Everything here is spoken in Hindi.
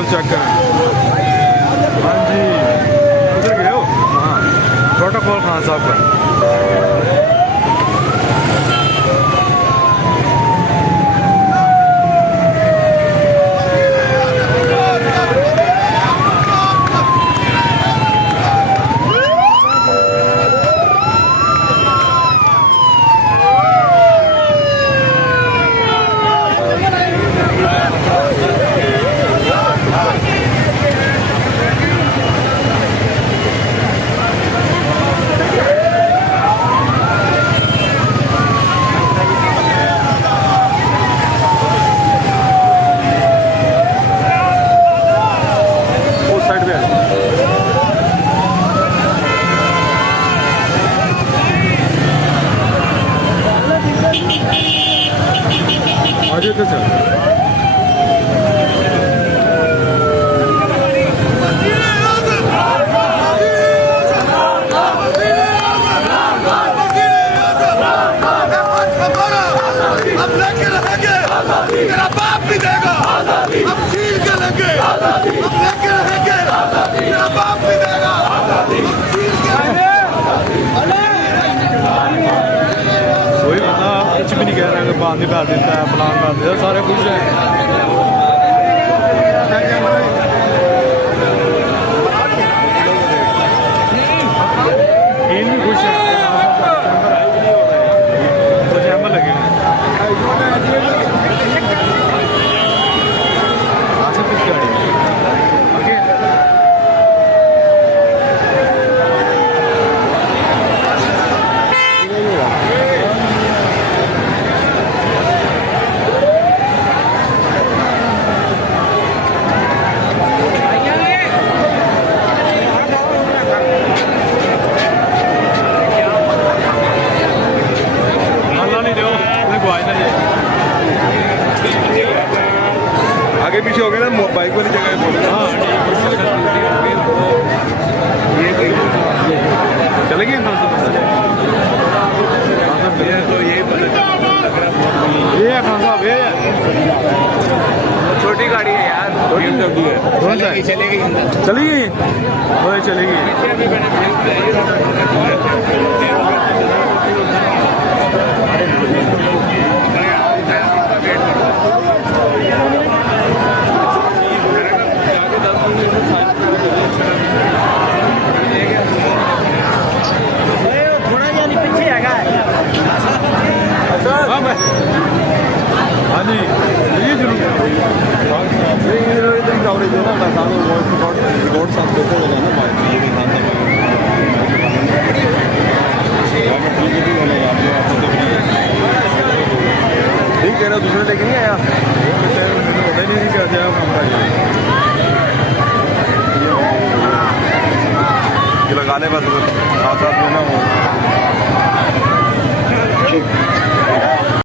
प्रोटोकॉल चेक करें। हाँ जी, उधर गए हो? हाँ, प्रोटोकॉल खान साहब का। आगे कैसे? हम लेके रहेंगे, मेरा बाप भी देगा, हम छीन के लेंगे, हम लेके रहेंगे, मेरा बाप भी देगा, हम छीन के लेंगे। कोई बंदा कुछ भी नहीं कह रहा है, बात नहीं कर देता है, प्लान कर देता है, सारे खुश हैं। इन भी खुश हैं, कुछ अमल लगे हैं। आगे पीछे हो गया ना, बाइक वाली जगह चलेगी। ये खान साहब, ये छोटी गाड़ी है यार, BMW है। चलेगी चलेगी चलेगी, चलेगी। हाँ जी, ये जरूर कवरेज हो ना, रिकॉर्ड साथ देखो होगा ना, ये भी खान ठीक कह रहा, दूसरे लेके नहीं आया, पता ही नहीं क्या जाए हमारा। ये लगाने बस साथ साथ में ना हो।